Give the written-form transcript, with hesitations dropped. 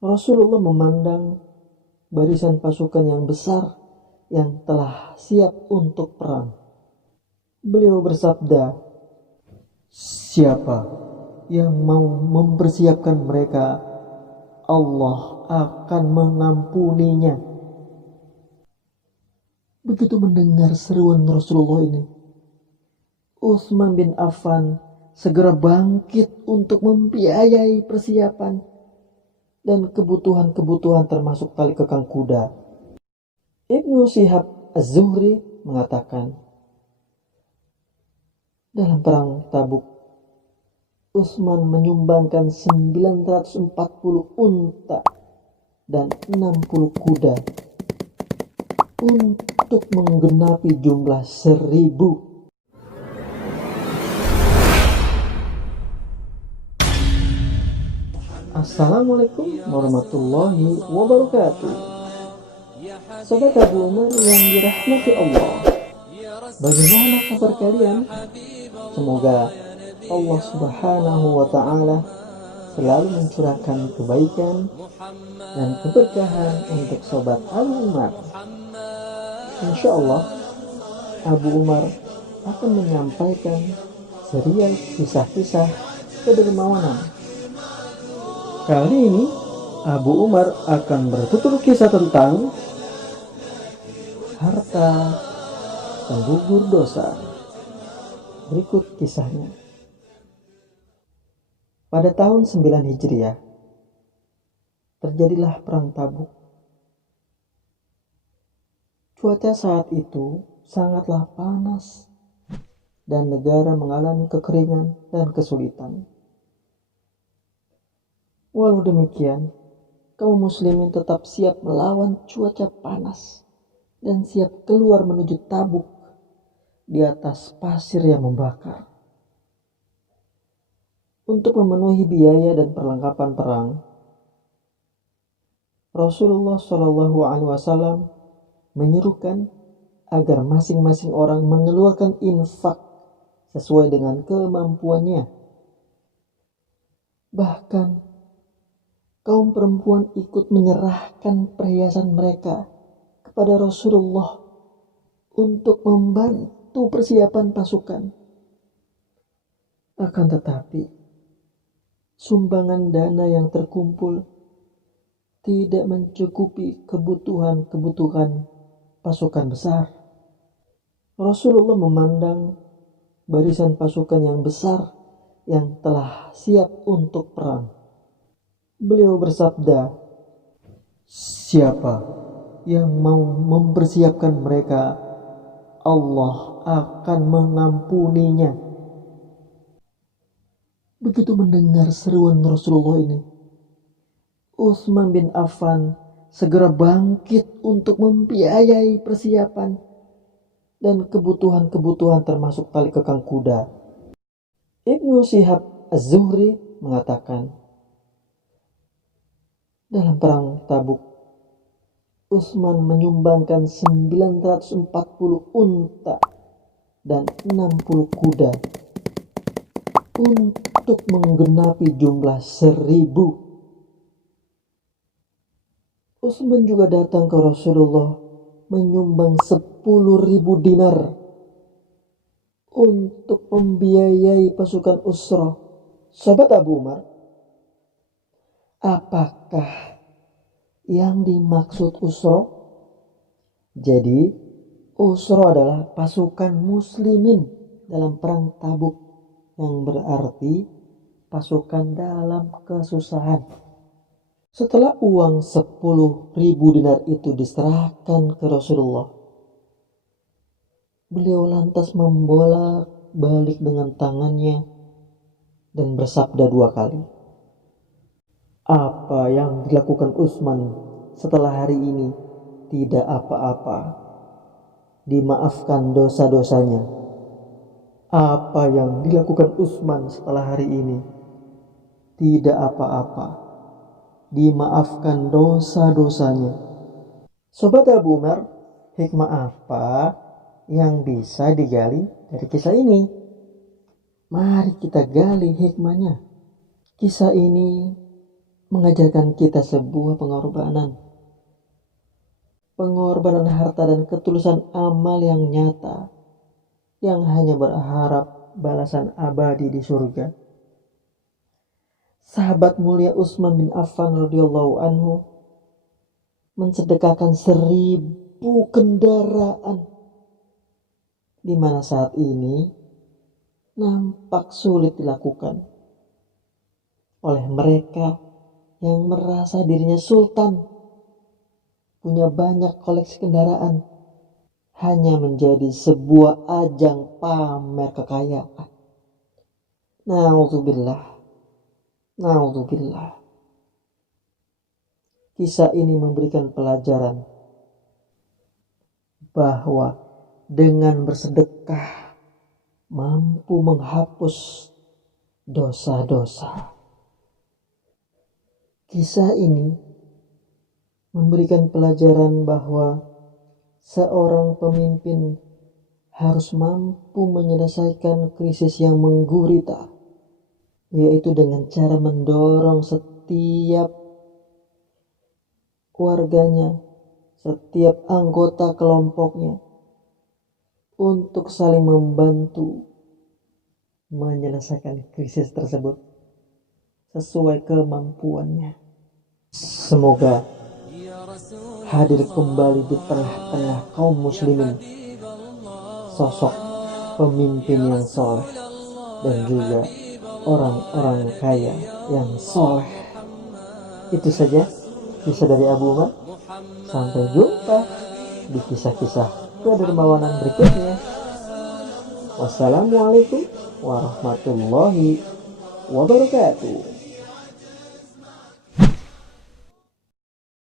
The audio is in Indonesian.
Rasulullah memandang barisan pasukan yang besar yang telah siap untuk perang. Beliau bersabda, "Siapa yang mau mempersiapkan mereka, Allah akan mengampuninya." Begitu mendengar seruan Rasulullah ini, Utsman bin Affan segera bangkit untuk membiayai persiapan dan kebutuhan-kebutuhan termasuk tali kekang kuda. Ibnu Syihab Az-Zuhri mengatakan, dalam perang Tabuk, Utsman menyumbangkan 940 unta dan 60 kuda untuk menggenapi jumlah 1000. Assalamualaikum warahmatullahi wabarakatuh. Sobat Abu Umar yang dirahmati Allah, bagaimana kabar kalian? Semoga Allah Subhanahu wa Ta'ala selalu mencurahkan kebaikan dan keberkahan untuk Sobat Abu Umar. Insya Allah, Abu Umar akan menyampaikan serial kisah-kisah kedermawanan. Kali ini Abu Umar akan bertutur kisah tentang harta penggugur dosa. Berikut kisahnya. Pada tahun 9 Hijriah, terjadilah perang Tabuk. Cuaca saat itu sangatlah panas dan negara mengalami kekeringan dan kesulitan. Walau demikian, kaum muslimin tetap siap melawan cuaca panas dan siap keluar menuju Tabuk di atas pasir yang membakar. Untuk memenuhi biaya dan perlengkapan perang, Rasulullah SAW menyerukan agar masing-masing orang mengeluarkan infak sesuai dengan kemampuannya. Bahkan kaum perempuan ikut menyerahkan perhiasan mereka kepada Rasulullah untuk membantu persiapan pasukan. Akan tetapi, sumbangan dana yang terkumpul tidak mencukupi kebutuhan-kebutuhan pasukan besar. Rasulullah memandang barisan pasukan yang besar yang telah siap untuk perang. Beliau bersabda, "Siapa yang mau mempersiapkan mereka, Allah akan mengampuninya." Begitu mendengar seruan Rasulullah ini, Utsman bin Affan segera bangkit untuk membiayai persiapan dan kebutuhan-kebutuhan termasuk tali kekang kuda. Ibnu Syihab Az-Zuhri mengatakan, dalam perang Tabuk, Utsman menyumbangkan 940 unta dan 60 kuda untuk menggenapi jumlah 1000. Utsman juga datang ke Rasulullah menyumbang 10.000 dinar untuk membiayai pasukan Usrah. Sahabat Abu Umar, apakah yang dimaksud Usrah? Jadi, Usrah adalah pasukan muslimin dalam perang Tabuk, yang berarti pasukan dalam kesusahan. Setelah uang 10.000 dinar itu diserahkan ke Rasulullah, beliau lantas membolak-balik dengan tangannya dan bersabda 2 kali, "Apa yang dilakukan Utsman setelah hari ini tidak apa-apa. Dimaafkan dosa-dosanya." Apa yang dilakukan Utsman setelah hari ini tidak apa-apa. Dimaafkan dosa-dosanya. Sobat Abu Umar, hikmah apa yang bisa digali dari kisah ini? Mari kita gali hikmahnya. Kisah ini mengajarkan kita sebuah pengorbanan. Pengorbanan harta dan ketulusan amal yang nyata, yang hanya berharap balasan abadi di surga. Sahabat mulia Utsman bin Affan radhiyallahu anhu mensedekahkan 1000 kendaraan, di mana saat ini nampak sulit dilakukan oleh mereka yang merasa dirinya sultan, punya banyak koleksi kendaraan, hanya menjadi sebuah ajang pamer kekayaan. Na'udzubillah. Na'udzubillah. Kisah ini memberikan pelajaran bahwa dengan bersedekah mampu menghapus dosa-dosa. Kisah ini memberikan pelajaran bahwa seorang pemimpin harus mampu menyelesaikan krisis yang menggurita, yaitu dengan cara mendorong setiap warganya, setiap anggota kelompoknya untuk saling membantu menyelesaikan krisis tersebut sesuai kemampuannya. Semoga hadir kembali di tengah-tengah kaum muslimin sosok pemimpin yang soleh dan juga orang-orang kaya yang soleh. Itu saja kisah dari Abu Umar. Sampai jumpa di kisah-kisah kedermawanan berikutnya. Wassalamualaikum warahmatullahi wabarakatuh.